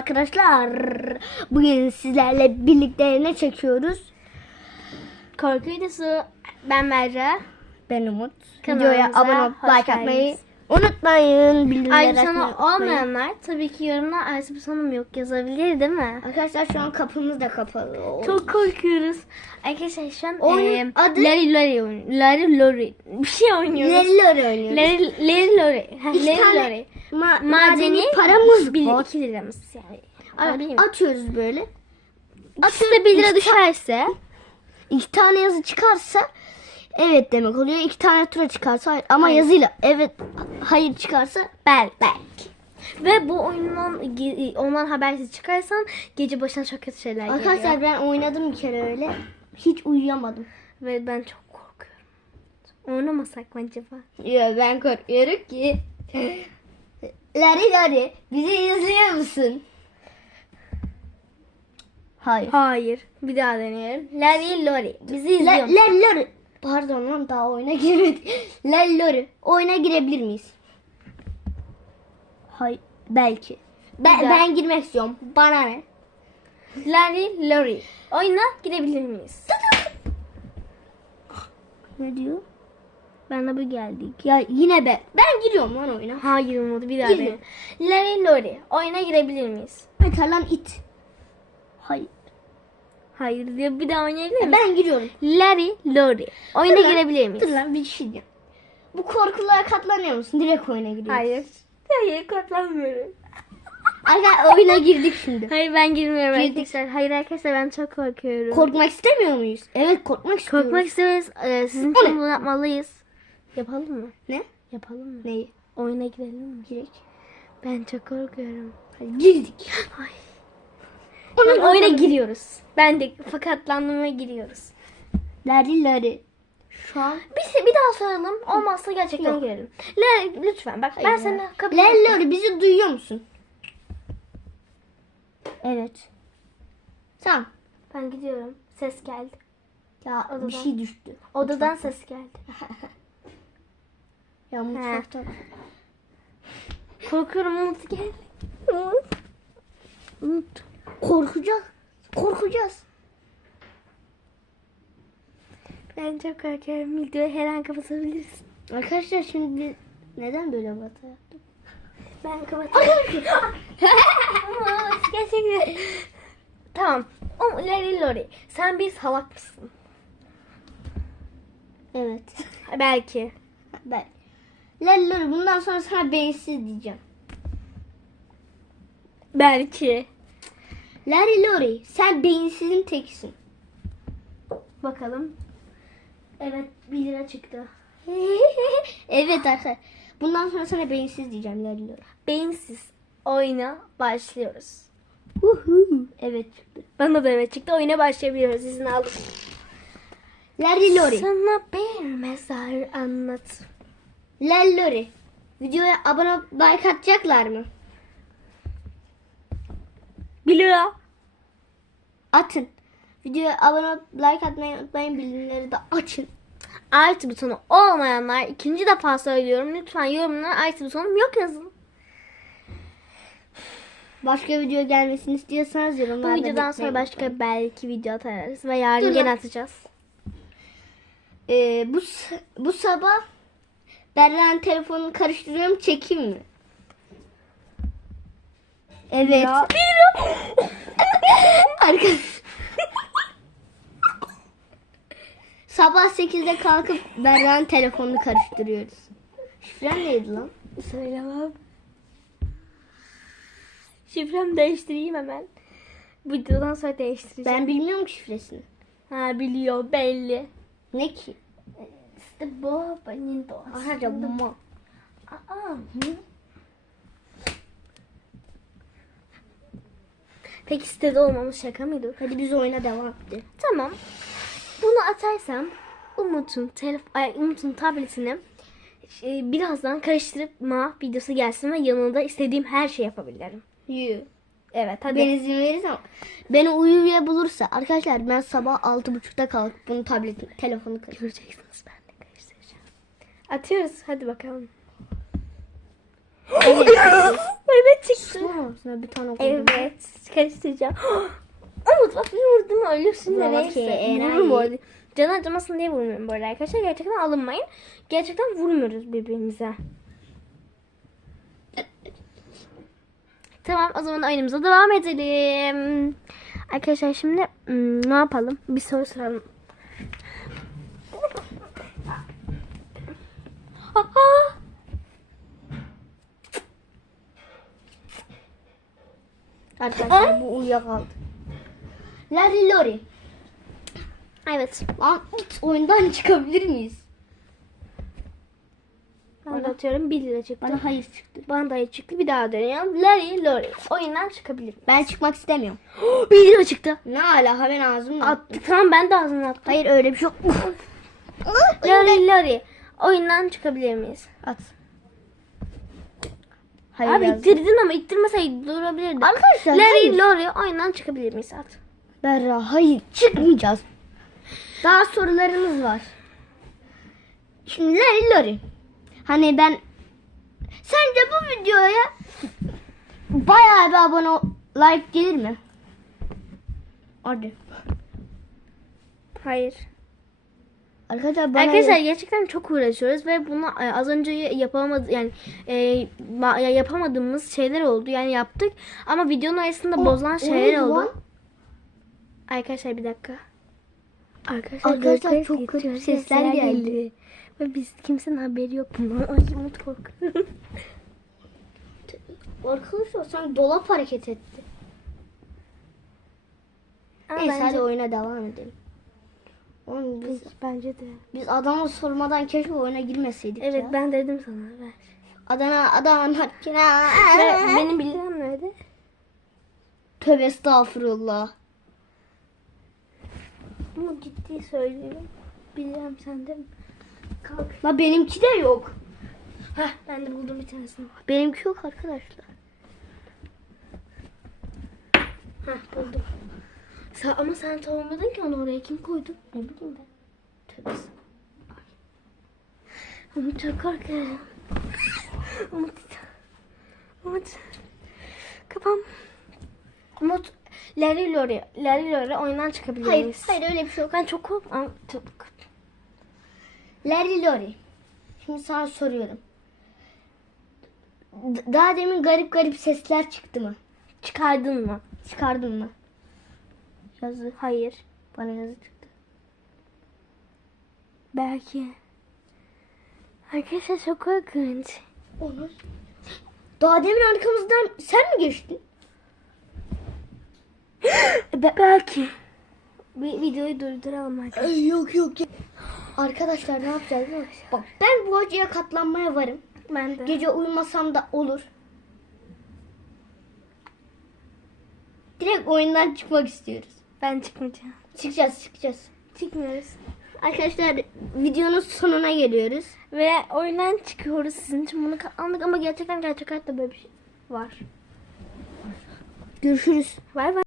Arkadaşlar bugün sizlerle birlikte ne çekiyoruz? Korku videosu. Ben Merra. Ben Umut. Kanalımıza Videoya abone olup hoş like atmayı geldiniz. unutmayın. Bildirimleri Ayrıca açmayı sana unutmayın. olmayanlar tabii ki yorumlar Ayşe bu sanım yok yazabilir değil mi? Arkadaşlar şu an kapımız da kapalı. Çok korkuyoruz. Arkadaşlar şu an Oyun eee, adı- Larry Larry oyun. Larry Lori. Bir şey oynuyoruz. Neler oynuyoruz? Larry Larry. Ha, İki Larry tane Lori. Ma- Madeni paramız bir, var. iki liramız yani. Alayım. Atıyoruz böyle. De bir lira düşerse İki tane yazı çıkarsa evet demek oluyor. İki tane tura çıkarsa hayır. Ama Hayır. yazıyla evet hayır çıkarsa belki. belki. Ve bu oyundan ondan habersiz çıkarsan gece başına çok kötü şeyler geliyor. Arkadaşlar ben oynadım bir kere öyle. Hiç uyuyamadım. Ve ben çok korkuyorum. Oynamasak mı acaba? Ya ben korkuyorum ki. Lari Lari bizi izliyor musun? Hayır. Hayır. Bir daha deneyelim. Larry Lori. Bizi izliyor. Musun? la, Lori. Pardon lan daha oyuna girmedik. La Lori. Oyuna girebilir miyiz? Hayır. Belki. Ben, Güzel. ben girmek istiyorum. Bana ne? Larry Lori. Oyuna girebilir miyiz? Ne diyor? Bana bu geldik. Ya yine ben. Ben giriyorum lan oyuna. Hayır olmadı. Bir daha Girme. deneyelim. Larry Lori. Oyuna girebilir miyiz? Yeter lan it. Hayır. Hayır diyor. Bir daha oynayabilir miyiz? Ben giriyorum. Larry Lori. Oyuna Dur lan, girebilir miyiz? Dur lan bir şey diyeceğim. Bu korkulara katlanıyor musun? Direkt oyuna giriyorsun. Hayır. Hayır katlanmıyorum. Arkadaşlar oyuna girdik şimdi. Hayır ben girmiyorum Girdik. arkadaşlar. Hayır arkadaşlar ben çok korkuyorum. Korkmak istemiyor muyuz? Evet korkmak istiyoruz. Korkmak isteriz. Ee, sizin için bunu yapmalıyız. Yapalım mı? Ne? Yapalım mı? Neyi? Oyuna girelim mi? Girek. Ben çok korkuyorum. Hadi girdik. Ay. Onun Tamam, oyuna giriyoruz. Ben de fakatlandırmaya giriyoruz. Lari lari. Şu an. Bir, bir daha soralım. Olmazsa gerçekten Yok. girelim. Le, lütfen bak ben Hayır seni ya. kabul Lari lari bizi duyuyor musun? Evet. Tamam. Ben gidiyorum. Ses geldi. Ya Odadan. bir şey düştü. Odadan ses geldi. Ya mutfakta. Korkuyorum Umut geldi. Umut. Umut. Korkacağız. Korkacağız. Ben çok korkuyorum. Videoyu her an kapatabilirsin. Arkadaşlar şimdi neden böyle hata yaptık? Ben kapatayım. Umut gerçekten. Tamam. O Larry Lori. Sen bir salak mısın? Evet. Belki. Ben. Lari bundan sonra sana beyinsiz diyeceğim. Belki. Lari lari sen beyinsizin tekisin. Bakalım. Evet 1 lira çıktı. evet arkadaşlar. Bundan sonra sana beyinsiz diyeceğim Lari lari. Beyinsiz oyuna başlıyoruz. Uhu. Evet çıktı. Bana da evet çıktı. Oyuna başlayabiliyoruz. İzin aldım. Lari lari. Sana bir mezar anlat. Lari. Videoya abone olup like atacaklar mı? 1 lira. Atın. Videoya abone olup like atmayı unutmayın. Bildirimleri de açın. Artı butonu olmayanlar ikinci defa söylüyorum. Lütfen yorumlara artı butonum yok yazın. Başka video gelmesini istiyorsanız Bu yorumlarda videodan sonra başka belki video atarız ve yarın Dur gene lan. atacağız. Ee, bu bu sabah Berra'nın telefonunu karıştırıyorum çekeyim mi? Evet. Ya. Arkadaş. sabah 8'de kalkıp Berra'nın telefonunu karıştırıyoruz. Şifren neydi lan? Söylemem. Şifremi değiştireyim hemen. Bu videodan sonra değiştireceğim. Ben bilmiyorum ki şifresini. Ha biliyor belli. Ne ki? İşte bu benim doğası. Aha bu Aa, hı. Peki sitede olmamız şaka mıydı? Hadi biz oyuna devam edelim. Tamam. Bunu atarsam Umut'un telef ay, Umut'un tabletini e, birazdan karıştırıp ma videosu gelsin ve yanında istediğim her şey yapabilirim. Yürü. Evet hadi. Ben izin verirsem beni uyuya bulursa arkadaşlar ben sabah 6.30'da kalkıp bunu tabletin telefonu karıştırıyorum. Göreceksiniz ben. Atıyoruz hadi bakalım. evet çıktı. Şuna bir tane koydum. Evet. Karıştıracağım. Umut bak bir vurdum ölürsün Valla nereye? ki, enayi. Vururum bu arada. Can acımasın diye vurmuyorum bu arada arkadaşlar. Gerçekten alınmayın. Gerçekten vurmuyoruz birbirimize. Tamam o zaman oyunumuza devam edelim. Arkadaşlar şimdi hmm, ne yapalım? Bir soru soralım. Aa! Arkadaşlar bu uyuyakaldı. Larry Lori. Evet. Lan git oyundan çıkabilir miyiz? Ben de atıyorum 1 lira çıktı. Bana hayır çıktı. Bana da çıktı. Bir daha dönüyorum. Larry Lori. Oyundan çıkabilir. Ben çıkmak istemiyorum. 1 lira çıktı. Ne ala ben ağzımla Attı. Tamam ben de ağzına attım. Hayır öyle bir şey yok. Larry Lori. Oyundan çıkabilir miyiz? At. Hayır Abi yazdım. ittirdin ama ittirmeseydi durabilirdi. Arkadaşlar Larry hayır. Lori oyundan çıkabilir miyiz? At. Berra hayır çıkmayacağız. Daha sorularımız var. Şimdi Larry Lori. Hani ben sence bu videoya bayağı bir abone like gelir mi? Hadi. Hayır. Arkadaşlar bana Arkadaşlar gerçekten çok uğraşıyoruz ve bunu e, az önce yapamadı yani e, ma- ya yapamadığımız şeyler oldu. Yani yaptık ama videonun arasında O- bozulan şeyler oldu. lan? Arkadaşlar bir dakika. Arkadaşlar, Arkadaşlar, çok kötü sesler sesler geldi. Ve biz kimsenin haberi yok bundan. Ay Umut korkuyorum. Arkadaşlar sanki dolap hareket etti. Ama Neyse bence, hadi oyuna devam edelim. Oğlum biz, bence de. biz adama sormadan keşke oyuna girmeseydik Evet ya. ben dedim sana ver. Adana adamın hakkına. Ve benim bilgilerim nerede? Tövbe estağfurullah. Ama ciddi söylüyorum. Biliyorum sen de mi? Kalk. La benimki de yok. Heh, ben de buldum bir tanesini. Benimki yok arkadaşlar. Heh buldum. Sen, ama sen savunmadın ki onu oraya kim koydu? Ne bileyim ben. Tövbe. Umut çok korkuyorum. Umut. Umut. Kafam. Umut. Larry Lori. Larry Lori oyundan çıkabilir Hayır, miyiz? hayır öyle bir şey yok. Ben çok korkmam. Çok... Larry Lori. Şimdi sana soruyorum. D- Daha demin garip garip sesler çıktı mı? Çıkardın mı? Çıkardın mı? Yazı. Hayır. Bana yazı çıktı. Belki. Arkadaşlar çok korkunç. Onu. Daha demin arkamızdan sen mi geçtin? Be- belki. Bir videoyu durduralım arkadaşlar. Ay, yok yok yok. Arkadaşlar ne yapacağız? Bak ben bu acıya katlanmaya varım. Ben de. Gece uyumasam da olur. Direkt oyundan çıkmak istiyoruz. Ben çıkmayacağım. Çıkacağız çıkacağız. Çıkmıyoruz. Arkadaşlar videonun sonuna geliyoruz. Ve oyundan çıkıyoruz. Sizin için bunu katlandık ama gerçekten gerçek hayatta böyle bir şey var. Görüşürüz. Bay bay.